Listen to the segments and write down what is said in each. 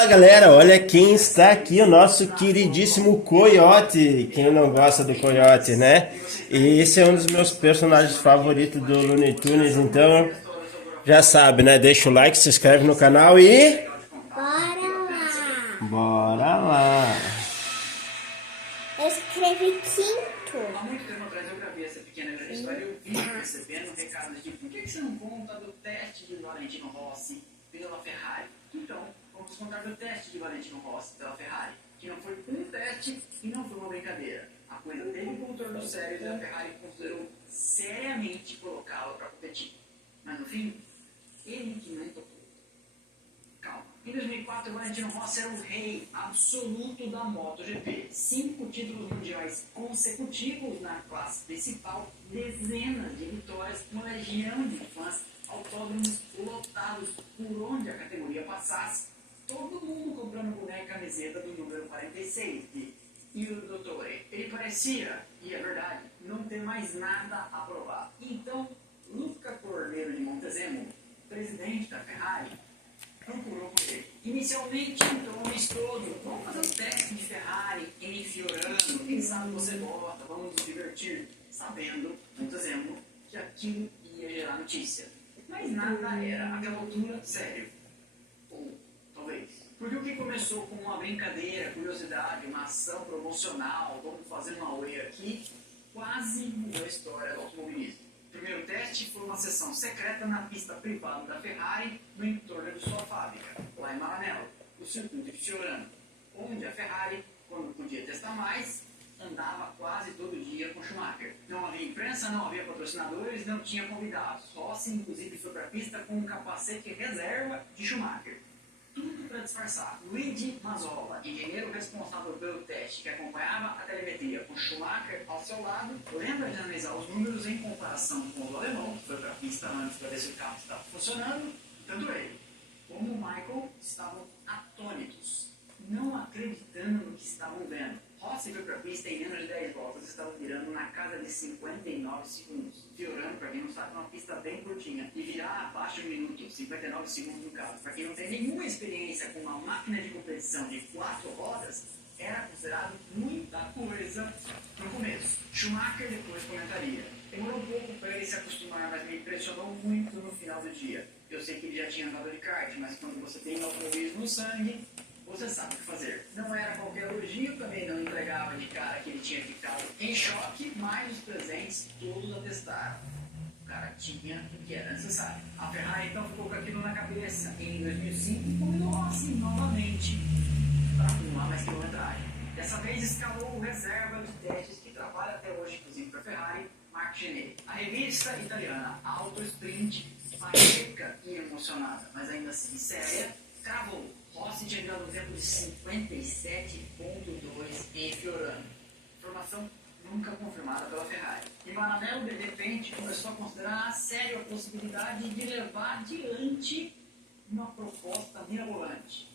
Fala galera, olha quem está aqui, o nosso queridíssimo Coiote. Quem não gosta do Coiote, né? E esse é um dos meus personagens favoritos do Looney Tunes, então já sabe, né? Deixa o like, se inscreve no canal e Bora lá! bora lá! Eu escrevi quinto. Há muito tempo atrás eu gravei essa pequena história e eu vi recebendo um recado de por que você não conta do teste de Valentino Rossi pela Ferrari? Então, vamos contar do teste de Valentino Rossi pela Ferrari, que não foi um teste e não foi uma brincadeira. A coisa teve um contorno sério e a Ferrari considerou seriamente colocá-lo para competir. Mas no fim, ele que não topou. Calma. Em 2004, o Valentino Rossi era o rei absoluto da MotoGP. 5 títulos mundiais consecutivos na classe principal, dezenas de vitórias, uma legião de fãs, autódromos lotados por onde a categoria passasse, todo mundo comprando boneca e camiseta do número 46 de Il Dottore. Ele parecia, e é verdade, não ter mais nada a provar. Então, Luca Cordeiro de Montezemolo, presidente da Ferrari, procurou por ele. Inicialmente, então, o mês todo, vamos fazer um teste de Ferrari em Fiorano, quem sabe você gosta, vamos nos divertir, sabendo, Montezemolo, que aquilo ia gerar notícia. Mas nada era, àquela altura, sério. Ou, talvez. Porque o que começou com uma brincadeira, curiosidade, uma ação promocional, vamos fazer uma UE aqui, quase mudou a história do automobilismo. O primeiro teste foi uma sessão secreta na pista privada da Ferrari, no entorno de sua fábrica, lá em Maranello, o circuito de Fiorano, onde a Ferrari, quando podia testar mais, andava quase todo dia com Schumacher. Não havia imprensa, não havia patrocinadores, não tinha convidados. Rossi, inclusive, foi para a pista com um capacete reserva de Schumacher. Tudo para disfarçar. Luigi Mazzola, engenheiro responsável pelo teste que acompanhava a telemetria com Schumacher ao seu lado, lembra de analisar os números em comparação com o alemão, que foi para a pista antes para ver se o carro estava funcionando. Tanto ele como o Michael estavam atônitos, não acreditando no que estavam vendo. Rossi foi para a pista em menos de 10 voltas, estava virando na casa de 59 segundos. Fiorano, para quem não sabe, é uma pista bem curtinha. E virar abaixo de um minuto, 59 segundos no carro. Para quem não tem nenhuma experiência com uma máquina de competição de 4 rodas, era considerado muita coisa no começo. Schumacher depois comentaria. Demorou um pouco para ele se acostumar, mas me impressionou muito no final do dia. Eu sei que ele já tinha andado de kart, mas quando você tem automobilismo no sangue, você sabe o que fazer. Não era qualquer elogio, também não entregava de cara que ele tinha ficado em choque, mas os presentes todos atestaram. O cara tinha o que era necessário. A Ferrari então ficou com aquilo na cabeça. Em 2005, combinou assim novamente para acumular mais quilometragem. Dessa vez escalou o reserva de testes que trabalha até hoje, inclusive para a Ferrari, Marc Gené. A revista italiana Auto Sprint, seca e emocionada, mas ainda assim séria, cravou. Rossi tinha dado um tempo de 57,2 em Fiorano. Informação nunca confirmada pela Ferrari. E Maranello, de repente, começou a considerar a sério a possibilidade de levar adiante uma proposta mirabolante: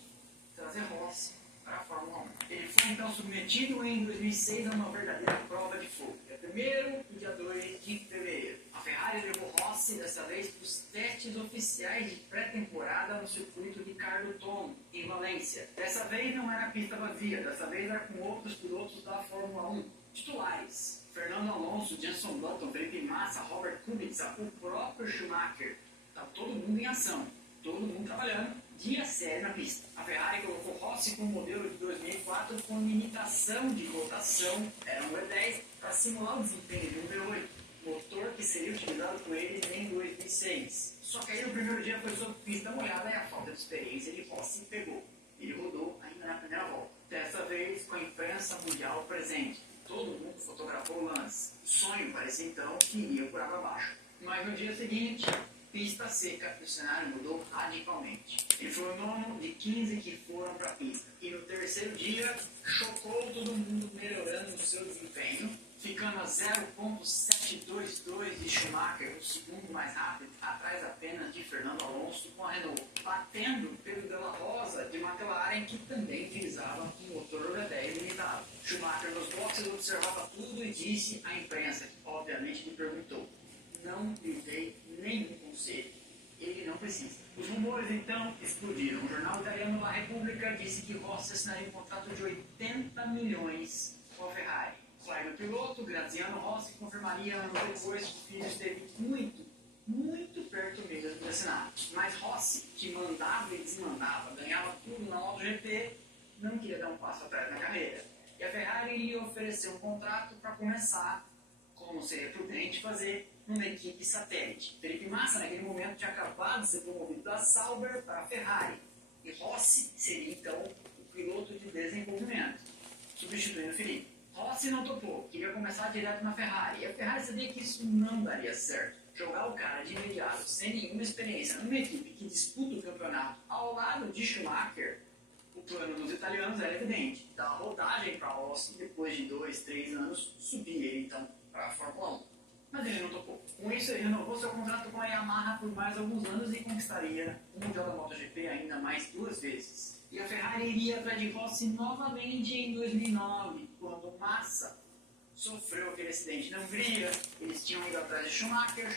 trazer Rossi para a Fórmula 1. Ele foi então submetido em 2006 a uma verdadeira prova de fogo. Dia 1º e dia 2 de fevereiro. A Ferrari levou Rossi dessa vez para os testes oficiais de pré-temporada no circuito de Carlotone, em Valência. Dessa vez não era pista vazia, dessa vez era com outros pilotos da Fórmula 1. Titulares: Fernando Alonso, Jenson Button, Felipe Massa, Robert Kubica, o próprio Schumacher. Está todo mundo em ação, todo mundo trabalhando, dia sério na pista. A Ferrari colocou Rossi com o modelo de 2004 com limitação de rotação, era um E10, para simular o desempenho de um V8, motor que seria utilizado por ele em 2006. Só que aí o primeiro dia foi sob pista molhada e a falta de experiência de Rossi pegou. Ele rodou ainda na primeira volta. Dessa vez com a imprensa mundial presente. Todo mundo fotografou o lance. O sonho parecia então que iria por água abaixo. Mas no dia seguinte, pista seca, o cenário mudou radicalmente. Ele foi o nono de 15 que foram para a pista. E no terceiro dia, chocou todo mundo melhorando o seu desempenho, ficando a 0,722 de Schumacher, o segundo mais rápido, atrás apenas de Fernando Alonso com a Renault, batendo Pedro Della Rosa de McLaren, que também utilizava um motor V10 limitado. Schumacher nos boxes observava tudo e disse à imprensa, que obviamente me perguntou: não lhe dei nenhum conselho. Ele que não precisa. Os rumores, então, explodiram. O jornal italiano La Repubblica disse que Rossi assinaria um contrato de 80 milhões com a Ferrari. O pai do piloto, Graziano Rossi, confirmaria anos depois que o filho esteve muito perto mesmo de assinar. Mas Rossi, que mandava e desmandava, ganhava tudo na MotoGP, não queria dar um passo atrás na carreira. E a Ferrari iria oferecer um contrato para começar, como seria prudente fazer, numa equipe satélite. Felipe Massa, naquele momento, tinha acabado de ser promovido da Sauber para a Ferrari. E Rossi seria, então, o piloto de desenvolvimento, substituindo Felipe. Rossi não topou, queria começar direto na Ferrari. E a Ferrari sabia que isso não daria certo. Jogar o cara de imediato, sem nenhuma experiência, numa equipe que disputa o campeonato ao lado de Schumacher, o plano dos italianos era evidente. Dar uma rodagem para Rossi, depois de 2, 3 anos, subir ele então para a Fórmula 1. Mas ele não topou. Com isso, ele renovou seu contrato com a Yamaha por mais alguns anos e conquistaria o Mundial da MotoGP ainda mais 2 vezes. E a Ferrari iria atrás de Rossi novamente em 2009, quando Massa sofreu aquele acidente na Hungria. Eles tinham ido atrás de Schumacher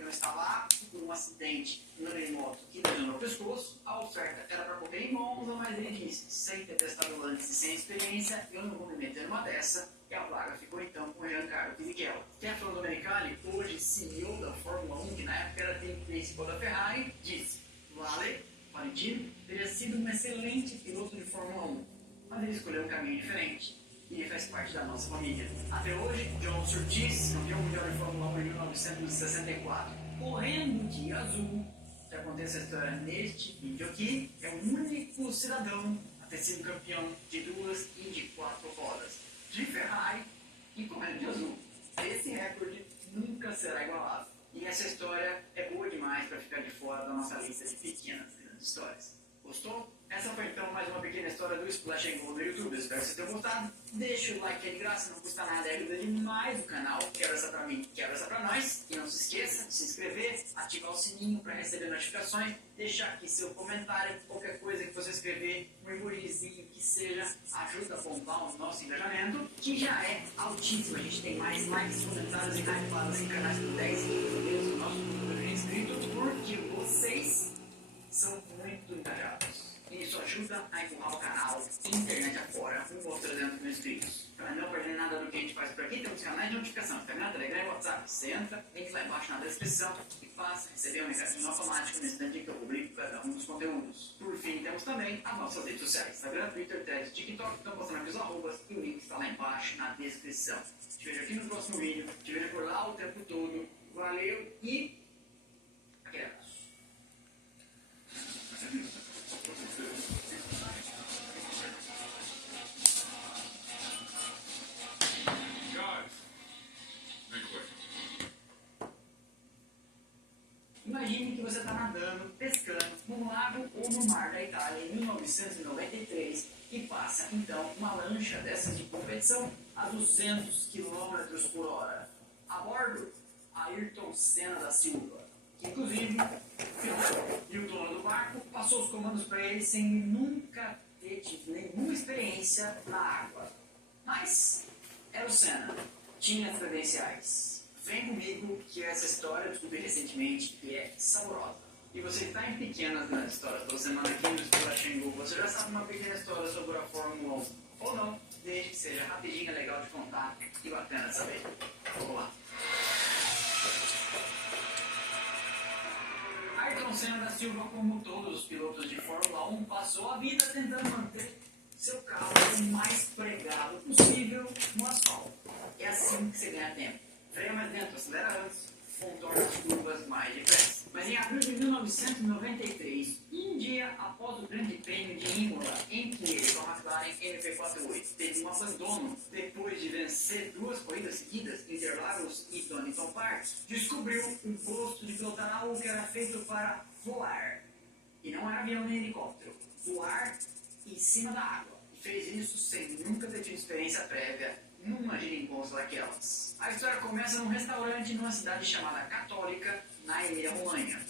não estava apto por um acidente no remoto que lesionou o pescoço. A oferta era para correr em Monza, mas ele disse, sem ter testado antes e sem experiência, eu não vou me meter numa dessa. E a vaga ficou então com Giancarlo Fisichella. Stefano Domenicali, hoje CEO da Fórmula 1, que na época era team principal da Ferrari, disse, Vale, Valentino, teria sido um excelente piloto de Fórmula 1, mas ele escolheu um caminho diferente. E ele faz parte da nossa família. Até hoje, John Surtees, campeão mundial de Fórmula 1 em 1964, correndo de azul. Já contei essa história neste vídeo aqui. É o único cidadão a ter sido campeão de 2 e de 4 rodas de Ferrari e correndo de azul. Esse recorde nunca será igualado. E essa história é boa demais para ficar de fora da nossa lista de pequenas grandes histórias. Gostou? Essa foi então mais uma pequena história do Splash & Go no YouTube. Espero que vocês tenham gostado. Deixa o like, é de graça, não custa nada, ajuda demais o canal. Quebra essa pra mim, quebra essa pra nós. E não se esqueça de se inscrever, ativar o sininho para receber notificações, deixar aqui seu comentário, qualquer coisa que você escrever, um emojizinho que seja, ajuda a bombar o nosso engajamento, que já é altíssimo. A gente tem mais likes, comentários e hypadas em canais com 10 mil, o nosso número de inscritos, porque vocês são muito engajados. E isso ajuda a empurrar o canal internet afora, com outros 300 mil inscritos. Para não perder nada do que a gente faz por aqui, temos canais de notificação, Instagram, Telegram e WhatsApp. Você entra, link lá embaixo na descrição e passa a receber um recadinho automático no instante que eu publico cada um dos conteúdos. Por fim, temos também as nossas redes sociais, Instagram, Twitter, Threads, TikTok, estão postando aqui os arrobas e o link está lá embaixo na descrição. Te vejo aqui no próximo vídeo, te vejo por lá o tempo todo. Valeu e aquele abraço. Imagine que você está nadando, pescando, num lago ou no mar da Itália em 1993 e passa então uma lancha dessas de competição a 200 km por hora. A bordo, Ayrton Senna da Silva, que inclusive e o dono do barco passou os comandos para ele sem nunca ter tido nenhuma experiência na água. Mas era o Senna, tinha as credenciais. Vem comigo que essa história eu descobri recentemente e é saborosa. E você está em pequenas grandes histórias toda semana aqui no Splash & Go. Você já sabe uma pequena história sobre a Fórmula 1 ou não, desde que seja rapidinha, legal de contar e bacana de saber. Vamos lá. Ayrton Senna da Silva, como todos os pilotos de Fórmula 1, passou a vida tentando manter seu carro o mais pregado possível no asfalto. É assim que você ganha tempo. Freia mais lento, acelera antes, contorna as curvas mais depressa. Mas em abril de 1993, um dia após o Grande Prêmio de Imola, em que ele, com a McLaren MP48, teve um abandono depois de vencer 2 corridas seguidas, Interlagos e Donington Park, descobriu o gosto de pilotar algo que era feito para voar. E não era avião nem helicóptero, voar em cima da água. E fez isso sem nunca ter tido experiência prévia numa geringonça daquelas. A história começa num restaurante numa cidade chamada Católica, na Emília-Romanha.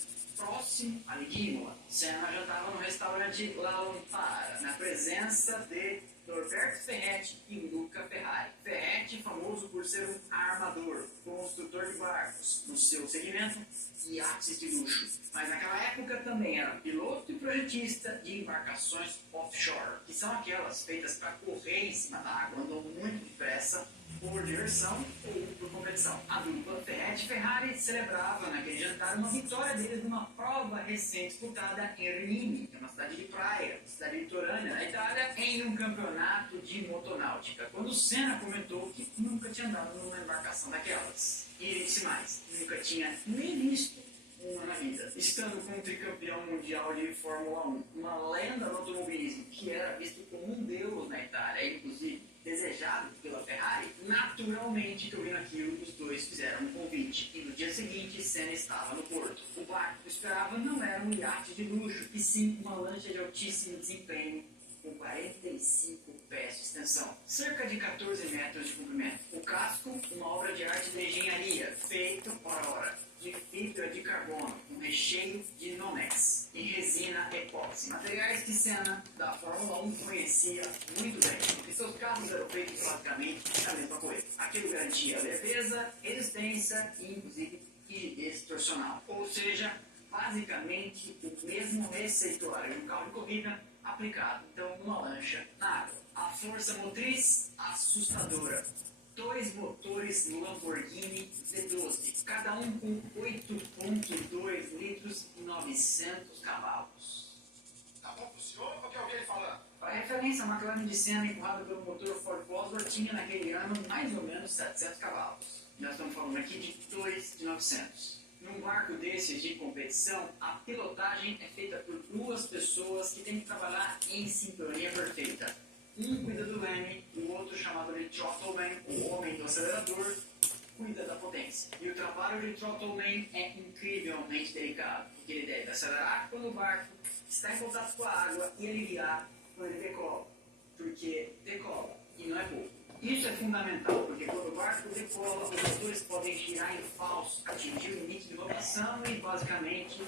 próximo ali de Imola. Senna já estava no restaurante La Lontara, na presença de Norberto Ferretti e Luca Ferrari. Ferretti, famoso por ser um armador, construtor de barcos, no seu segmento, iates de luxo. Mas naquela época também era piloto e projetista de embarcações offshore, que são aquelas feitas para correr em cima da água, andam muito depressa, por diversão ou por competição. A dupla Ferretti e Ferrari celebrava naquele jantar uma vitória deles numa prova recém disputada em Rimini, que é uma cidade de praia, cidade litorânea na Itália, em um campeonato de motonáutica. Quando Senna comentou que nunca tinha andado numa embarcação daquelas. E ele disse mais, nunca tinha nem visto uma na vida. Estando com um tricampeão mundial de Fórmula 1, uma lenda no automobilismo que era visto como um deus na Itália, inclusive desejado pela Ferrari, naturalmente que ouvindo aquilo, os dois fizeram um convite. E no dia seguinte, Senna estava no porto. O barco que esperava não era um iate de luxo, e sim uma lancha de altíssimo desempenho, com 45 pés de extensão, cerca de 14 metros de comprimento. O casco, uma obra de arte de engenharia, feito por hora, de fibra de carbono, com recheio de Nomex e resina epóxi, materiais que Senna da Fórmula 1 conhecia muito bem. E seus carros eram feitos basicamente da mesma coisa. Aquilo garantia leveza, resistência e inclusive rigidez torsional. Ou seja, basicamente o mesmo receituário de um carro de corrida aplicado então numa lancha na água. A força motriz assustadora. 2 motores Lamborghini V12, cada um com 8.2 litros e 900 cavalos. Tá bom pro senhor ou quer ouvir ele falando? Para referência, a McLaren de Senna, empurrada pelo motor Ford Cosworth, tinha naquele ano mais ou menos 700 cavalos. Nós estamos falando aqui de 2 de 900. Num barco desses de competição, a pilotagem é feita por 2 pessoas que têm que trabalhar em sintonia perfeita. Um cuida do leme, o outro, chamado de throttleman, o homem do acelerador, cuida da potência. E o trabalho de throttleman é incrivelmente delicado, porque ele deve acelerar quando o barco está em contato com a água e aliviar quando ele decola, porque decola, e não é pouco. Isso é fundamental, porque quando o barco decola, os motores podem girar em falso, atingir o limite de rotação e basicamente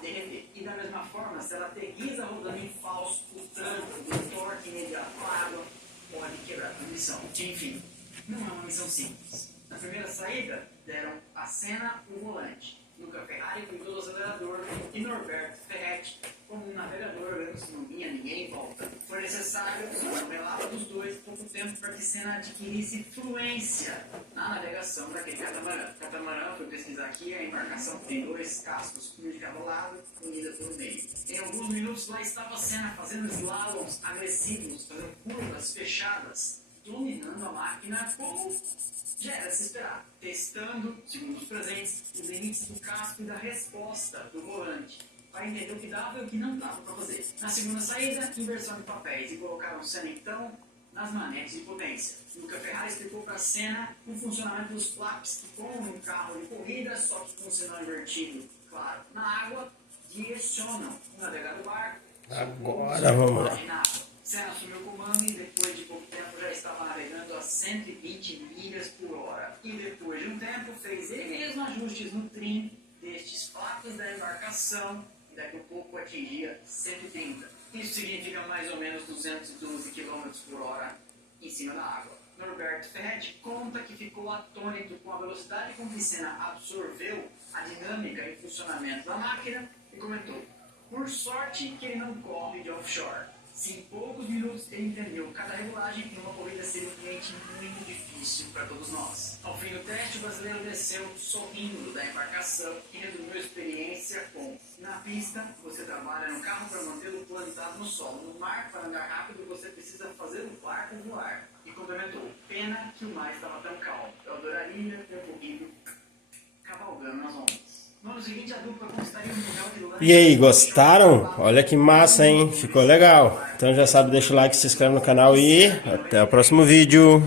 derreter. E da mesma forma, se ela aterriza rodando em falso, o tranco do torque imediato com a água pode quebrar a missão. Enfim, não é uma missão simples. Na primeira saída, deram a Senna o volante. Luca Ferrari cuidou do acelerador e Norberto Ferretti como um navegador, olhando se não vinha ninguém em volta. Foi necessário, no relato dos dois, pouco tempo para que Senna adquirisse fluência na navegação daquele catamarã. O catamarã, fui pesquisar aqui, a embarcação tem 2 cascos, um de cada lado, unida pelo meio. Em alguns minutos lá estava Senna fazendo slaloms agressivos, fazendo curvas fechadas, dominando a máquina como já era se esperar, testando, segundo os presentes, os limites do casco e da resposta do volante, para entender o que dava e o que não dava para fazer. Na segunda saída, inversão de papéis, e colocaram Senna então nas manetes de potência. Luca Ferrari explicou para Senna o funcionamento dos flaps que, como um carro de corrida, só que com o sinal invertido, claro, na água, direcionam o navegar do barco. Agora vamos lá. Senna assumiu o comando e depois de pouco tempo já estava navegando a 120 milhas por hora. E depois de um tempo fez ele mesmo ajustes no trim destes flaps da embarcação e daqui a pouco atingia 130. Isso significa mais ou menos 212 km por hora em cima da água. Norberto Ferretti conta que ficou atônito com a velocidade com que Senna absorveu a dinâmica e funcionamento da máquina e comentou: por sorte que ele não corre de offshore. Se em poucos minutos ele entendeu cada regulagem, uma corrida seria um cliente muito difícil para todos nós. Ao fim do teste, o brasileiro desceu sorrindo da embarcação e resumiu a experiência com: na pista, você trabalha no carro para mantê-lo plantado no solo. No mar, para andar rápido, você precisa fazer o barco voar. E complementou: pena que o mar estava tão calmo. Eu adoraria ter corrido cavalgando nas ondas. No ano seguinte, a dupla conquistaria o Mundial de Lancha. E aí, gostaram? Olha que massa, hein? Ficou legal. Então já sabe, deixa o like, se inscreve no canal e até o próximo vídeo.